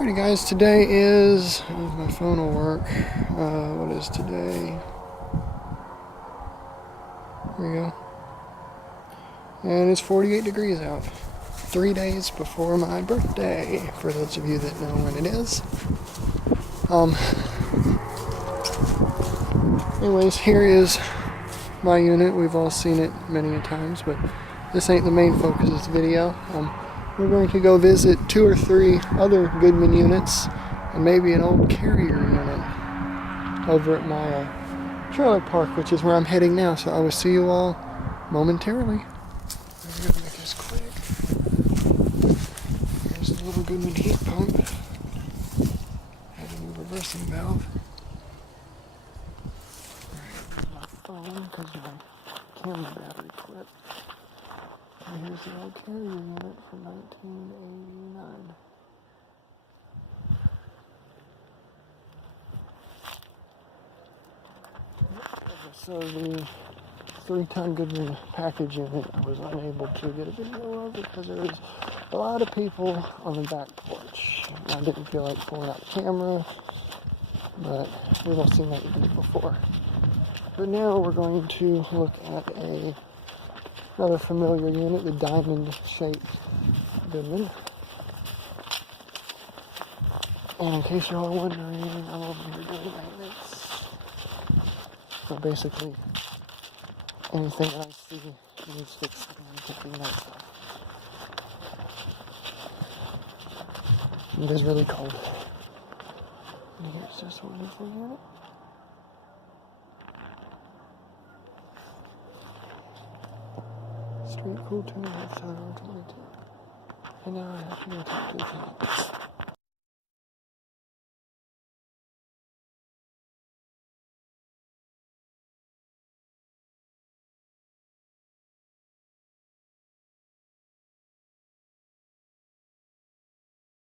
Alrighty guys, today is, if my phone will work, what is today? There we go. And it's 48 degrees out. 3 days before my birthday, for those of you that know when it is. Anyways, here is my unit. We've all seen it many a times, but this ain't the main focus of this video. We're going to go visit 2 or 3 other Goodman units and maybe an old Carrier unit over at my trailer park, which is where I'm heading now. So I will see you all momentarily. I'm going to make this quick. Here's the little Goodman heat pump. Has a new reversing valve. Alright, my phone because my camera battery quit. And here's the old Carrier unit from 1989. So the 3-ton Goodman package unit, I was unable to get a video of because there was a lot of people on the back porch. I didn't feel like pulling out the camera, but we've all seen that unit before. But now we're going to look at another familiar unit, the diamond-shaped Goodman. And in case you're all wondering, I'm over here doing maintenance. So basically, anything that I see needs fixing and taking notes of. It is really cold. And here's this wonderful unit. Street cool 2.5 ton 22. And now I have to go talk to the tenant.